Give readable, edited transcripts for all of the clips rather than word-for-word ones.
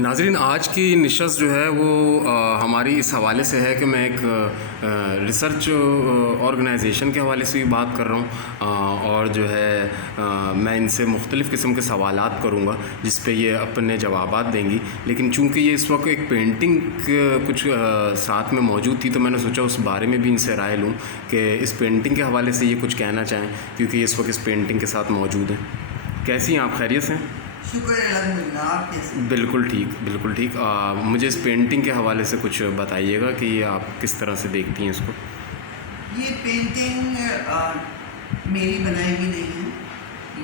नाज़रीन, आज की नशस्त जो है वो हमारी इस हवाले से है कि मैं एक रिसर्च ऑर्गेनाइजेशन के हवाले से भी बात कर रहा हूँ और जो है मैं इनसे मुख्तलिफ़ किस्म के सवालात करूँगा जिस पे ये अपने जवाबात देंगी। लेकिन चूँकि ये इस वक्त एक पेंटिंग कुछ साथ में मौजूद थी तो मैंने सोचा उस बारे में भी इनसे राय लूँ कि इस पेंटिंग के हवाले से ये कुछ कहना चाहें, क्योंकि ये इस वक्त इस पेंटिंग के साथ मौजूद हैं। कैसी हैं आप? खैरियत से? शुक्र है अल्हम्दुलिल्लाह। आप कैसे? बिल्कुल ठीक, बिल्कुल ठीक। मुझे इस पेंटिंग के हवाले से कुछ बताइएगा कि ये आप किस तरह से देखती हैं इसको? ये पेंटिंग मेरी बनाई हुई नहीं है,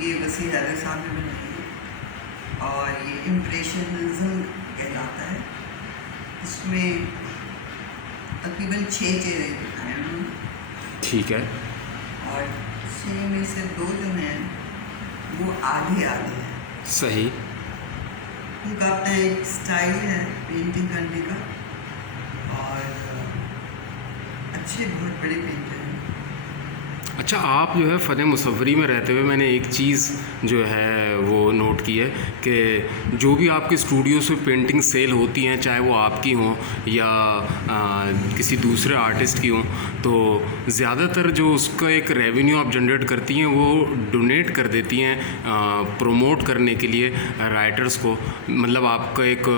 ये वसी हैदर साहब ने बनाई है और ये इम्प्रेशनिज्म कहलाता है। इसमें तकरीबन 6 चेहरे दिखाए हैं। ठीक है। और 6 में से 2 जो हैं वो आधे आधे हैं। सही। उनका अपना एक स्टाइल है पेंटिंग करने का और अच्छे बहुत बड़े पेंटर हैं। अच्छा, आप जो है फ़न मुसव्वरी में रहते हुए मैंने एक चीज़ जो है वो नोट की है कि जो भी आपके स्टूडियो से पेंटिंग सेल होती हैं, चाहे वो आपकी हों या किसी दूसरे आर्टिस्ट की हों, तो ज़्यादातर जो उसका एक रेवेन्यू आप जनरेट करती हैं वो डोनेट कर देती हैं प्रमोट करने के लिए राइटर्स को। मतलब आपका एक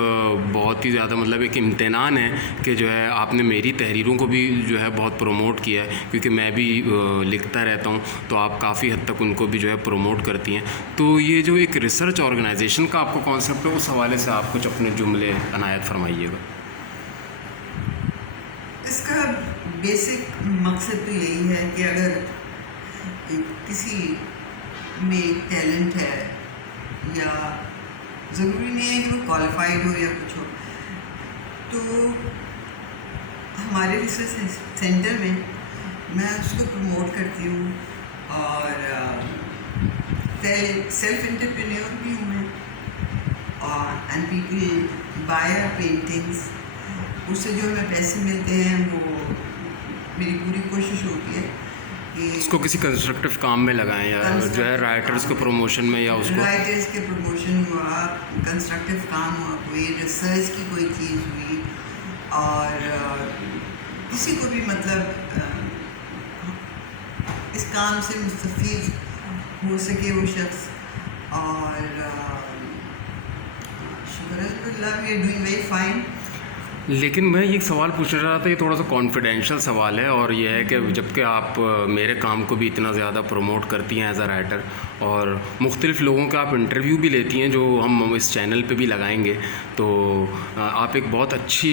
बहुत ही ज़्यादा मतलब एक इम्तिनान है कि जो है आपने मेरी तहरीरों को भी जो है बहुत प्रमोट किया है, क्योंकि मैं भी लिखता रहता हूँ, तो आप काफ़ी हद तक उनको भी जो है प्रमोट करती हैं। तो ये जो एक रिसर्च ऑर्गेनाइजेशन का आपको कॉन्सेप्ट है, उस हवाले से आप कुछ अपने जुमले अनायत फरमाइएगा। इसका बेसिक मकसद तो यही है कि अगर किसी में टैलेंट है या ज़रूरी नहीं है कि वो क्वालिफाइड हो या कुछ हो, तो हमारे रिसर्च सेंटर में मैं उसको प्रमोट करती हूँ और सेल्फ एंटरप्रेन्योर भी हूँ मैं। और and people by our paintings, उससे जो हमें पैसे मिलते हैं वो मेरी पूरी कोशिश होती है कि इसको किसी कंस्ट्रक्टिव काम में लगाएं या जो है राइटर्स के प्रमोशन में या उसको राइटर्स के प्रमोशन हुआ, कंस्ट्रक्टिव काम हुआ, कोई रिसर्च की कोई चीज़ हुई और किसी को भी मतलब इस काम से मुस्तफ़ीज़ हो सके वो शख्स। और शुक्र अल्हम्दुलिल्लाह we are doing very fine. लेकिन मैं ये एक सवाल पूछना चाह रहा था, ये थोड़ा सा कॉन्फिडेंशियल सवाल है, और ये है कि जबकि आप मेरे काम को भी इतना ज़्यादा प्रमोट करती हैं एज अ राइटर और मुख्तलिफ़ लोगों का आप इंटरव्यू भी लेती हैं जो हम इस चैनल पे भी लगाएंगे, तो आप एक बहुत अच्छी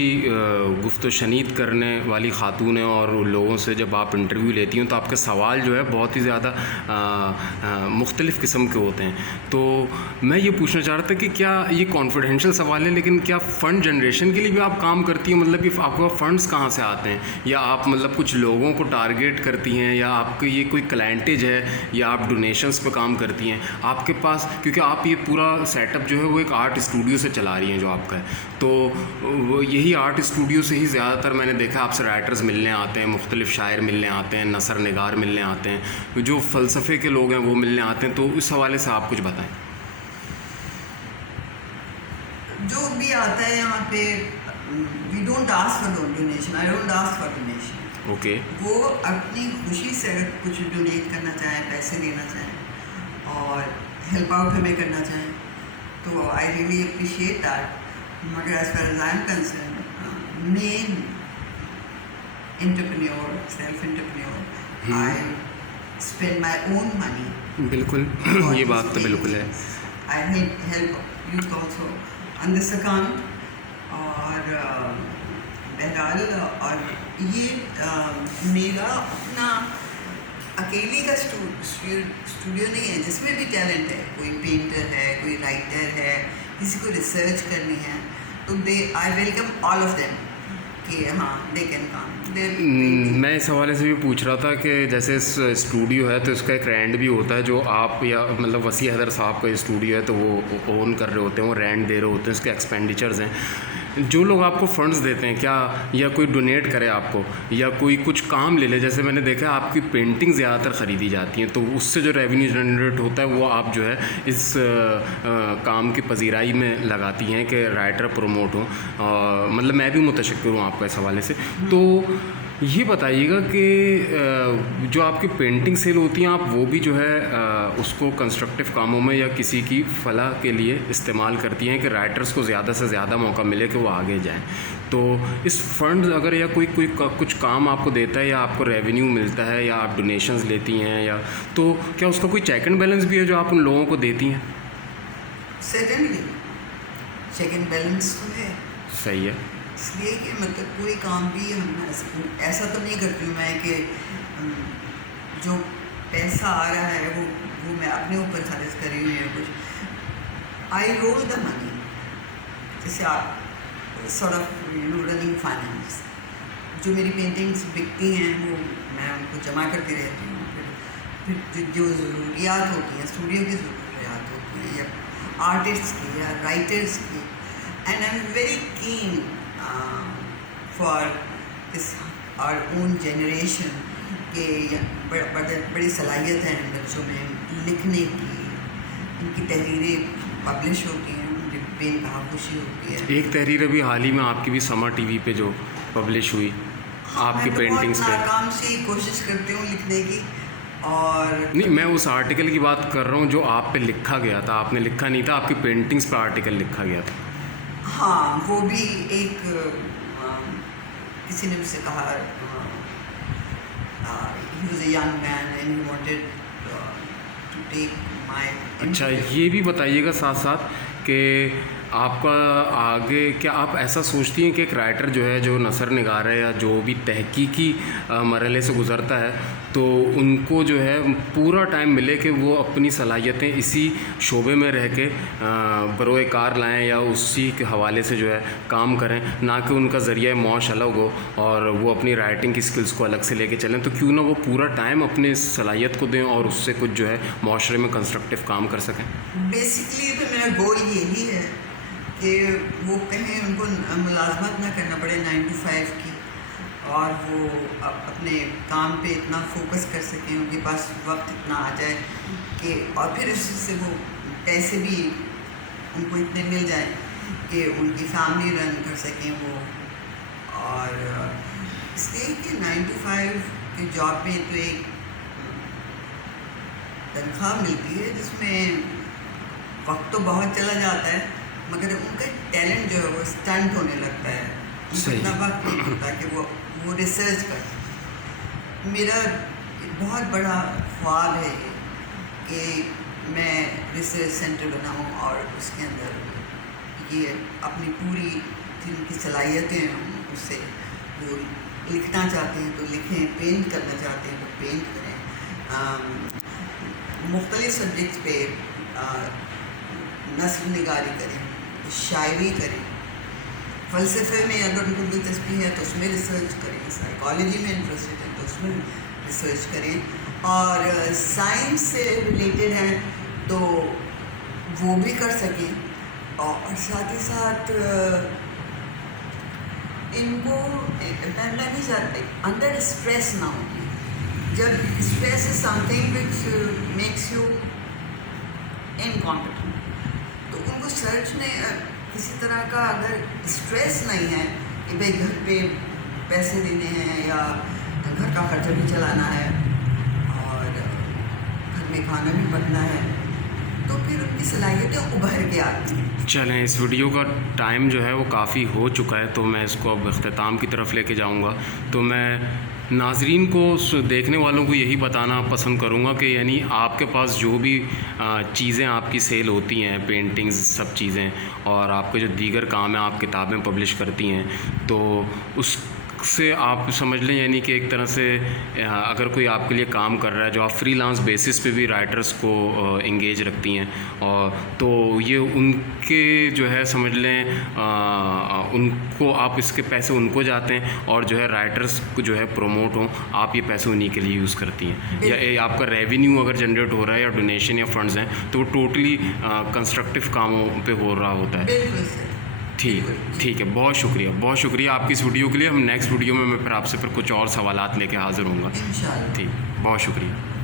गुफ्त शनीद करने वाली ख़ातून हैं और लोगों से जब आप इंटरव्यू लेती हैं तो आपके सवाल जो है बहुत ही ज़्यादा मुख्तलिफ़ किस्म के होते हैं। तो मैं ये पूछना चाह रहा था कि क्या ये कॉन्फिडेंशियल सवाल है, लेकिन क्या फ़ंड जनरेशन के लिए भी आप काम करती हैं? मतलब कि आपको फंड्स कहाँ से आते हैं, या आप मतलब कुछ लोगों को टारगेट करती हैं, या आपके ये कोई क्लाइंटेज है, या आप डोनेशंस पे काम करती हैं आपके पास? क्योंकि आप ये पूरा सेटअप जो है वो एक आर्ट स्टूडियो से चला रही हैं जो आपका है, तो यही आर्ट स्टूडियो से ही ज़्यादातर मैंने देखा आपसे राइटर्स मिलने आते हैं, मुख्तलिफ़ शायर मिलने आते हैं, नसर निगार मिलने आते हैं, जो फ़लसफ़े के लोग हैं वो मिलने आते हैं। तो इस हवाले से आप कुछ बताएँ। जो भी आता है यहाँ पे, we don't ask for donation, I don't ask for donation. Okay. वो अपनी खुशी से अगर कुछ डोनेट करना चाहें, पैसे देना चाहें और हेल्प आउट हमें करना चाहें, तो आई रियली अप्रिशिएट दैट। मगर as far as I am concerned, main entrepreneur, self entrepreneur, I spend my own money. बिल्कुल ये बात तो बिल्कुल है। I help youth also on this account. और बहरहाल और ये मेरा अपना अकेले का स्टूडियो नहीं है, जिसमें भी टैलेंट है, कोई पेंटर है, कोई राइटर है, किसी को रिसर्च करनी है, तो I welcome all of them कि हाँ दे कैन कम। मैं इस हवाले से भी पूछ रहा था कि जैसे स्टूडियो है तो इसका एक रेंट भी होता है, जो आप या मतलब वसी हैदर साहब का स्टूडियो है तो वो ओन कर रहे होते हैं, वो रेंट दे रहे होते हैं, इसके एक्सपेंडिचर्स हैं। जो लोग आपको फंड्स देते हैं क्या, या कोई डोनेट करे आपको, या कोई कुछ काम ले ले, जैसे मैंने देखा है आपकी पेंटिंग ज़्यादातर ख़रीदी जाती हैं, तो उससे जो रेवेन्यू जनरेट होता है वो आप जो है इस काम की पजीराई में लगाती हैं कि राइटर प्रमोट हो। मतलब मैं भी मुतशक्किर हूँ आपका इस हवाले से। तो ये बताइएगा कि जो आपकी पेंटिंग सेल होती हैं, आप वो भी जो है उसको कंस्ट्रक्टिव कामों में या किसी की फलाह के लिए इस्तेमाल करती हैं कि राइटर्स को ज़्यादा से ज़्यादा मौका मिले कि वो आगे जाएं। तो इस फंड अगर या कोई कुछ काम आपको देता है या आपको रेवेन्यू मिलता है या आप डोनेशंस लेती हैं, या तो क्या उसका कोई चेक एंड बैलेंस भी है जो आप उन लोगों को देती हैं? सर्टेनली चेक एंड बैलेंस तो है। सही है। इसलिए कि मतलब कोई काम भी हम ऐसा तो नहीं करती हूँ मैं कि जो पैसा आ रहा है वो मैं अपने ऊपर खर्च कर रही हूँ या कुछ। आई रोल द मनी, जैसे आप सॉर्ट ऑफ रनिंग फाइनेंस। जो मेरी पेंटिंग्स बिकती हैं वो मैं उनको जमा करती रहती हूँ। फिर जो ज़रूरियात होती हैं, स्टूडियो की ज़रूरियात होती हैं या आर्टिस्ट की या राइटर्स की, and I am very keen for this our own generation के बड़ी सलाहियत है इन बच्चों में लिखने की। इनकी तहरीरें पब्लिश होती हैं, उनकी बेनतहा खुशी होती है। एक तहरीर अभी हाल ही में आपकी भी समा टीवी पे जो पब्लिश हुई आपकी पेंटिंग्स पे। नाकाम से कोशिश करती हूँ लिखने की। और नहीं, मैं उस आर्टिकल की बात कर रहा हूँ जो आप पे लिखा गया था। आपने लिखा नहीं था, आपकी पेंटिंग्स पे आर्टिकल लिखा गया था। हाँ, वो भी एक किसी ने मुझसे कहा, he was a young man and he wanted to take my अच्छा, interview. ये भी बताइएगा साथ साथ कि आपका आगे क्या आप ऐसा सोचती हैं कि एक राइटर जो है जो नसर निगार है या जो भी तहकीकी मरहले से गुज़रता है, तो उनको जो है पूरा टाइम मिले कि वो अपनी सलाहियतें इसी शोबे में रह के बरोए कार लाएँ या उसी के हवाले से जो है काम करें, ना कि उनका ज़रिया मौश अलग हो और वो अपनी राइटिंग की स्किल्स को अलग से लेके चलें। तो क्यों ना वो पूरा टाइम अपने सलाहियत को दें और उससे कुछ जो है माशरे में कंस्ट्रक्टिव काम कर सकें। बेसिकली तो मेरा गोल यही है कि वो कहीं उनको मुलाजमत ना करना पड़े 9 to 5 की, और वो अपने काम पे इतना फोकस कर सकें, उनके पास वक्त इतना आ जाए कि, और फिर उससे वो पैसे भी उनको इतने मिल जाए कि उनकी फैमिली रन कर सकें वो। और इसलिए कि 9 to 5 की जॉब में तो एक तनख्वाह मिलती है जिसमें वक्त तो बहुत चला जाता है, मगर उनका टैलेंट जो है वो स्टंट होने लगता है। उनको इतना वक्त नहीं होता कि वो रिसर्च कर। मेरा बहुत बड़ा ख्वाब है ये कि मैं रिसर्च सेंटर बनाऊं और उसके अंदर ये अपनी पूरी जिनकी सलाहियतें हैं उससे वो लिखना चाहते हैं तो लिखें, पेंट करना चाहते हैं तो पेंट करें, मुख्तलिफ सब्जेक्ट्स पे नस्र निगारी करें, शायरी करें, फ़लसफ़े में अगर उनको दिलचस्पी है तो उसमें रिसर्च करें, साइकोलॉजी में इंटरेस्टेड है तो उसमें रिसर्च करें, और साइंस से रिलेटेड है तो वो भी कर सकें, और साथ ही साथ इनको मैं नहीं चाहती अंदर स्ट्रेस ना हो। जब stress is something which makes you incompetent, तो उनको सर्च ने किसी तरह का अगर स्ट्रेस नहीं है कि भाई घर पे पैसे देने हैं या घर का खर्चा भी चलाना है और घर में खाना भी पकना है, तो फिर उनकी सलाहियतें उभर के आती हैं। चलें, इस वीडियो का टाइम जो है वो काफ़ी हो चुका है, तो मैं इसको अब अख्ताम की तरफ लेके जाऊंगा। तो मैं नाजरीन को, देखने वालों को यही बताना पसंद करूंगा कि यानी आपके पास जो भी चीज़ें आपकी सेल होती हैं, पेंटिंग्स, सब चीज़ें, और आपके जो दीगर काम हैं, आप किताबें पब्लिश करती हैं, तो उससे आप समझ लें यानी कि एक तरह से अगर कोई आपके लिए काम कर रहा है, जो आप फ्रीलांस बेसिस पे भी राइटर्स को इंगेज रखती हैं, और तो ये उनके जो है समझ लें उनको आप इसके पैसे उनको जाते हैं, और जो है राइटर्स को जो है प्रमोट हों, आप ये पैसे उन्हीं के लिए यूज़ करती हैं, या आपका रेवेन्यू अगर जनरेट हो रहा है या डोनेशन या फंड्स हैं तो वो टोटली कंस्ट्रक्टिव कामों पे हो रहा होता है। बिल्कुल सर, ठीक है, बहुत शुक्रिया आपकी इस वीडियो के लिए। हम नेक्स्ट वीडियो में मैं फिर आपसे फिर कुछ और सवालात लेके हाज़िर होऊंगा। इंशाल्लाह। ठीक, बहुत शुक्रिया।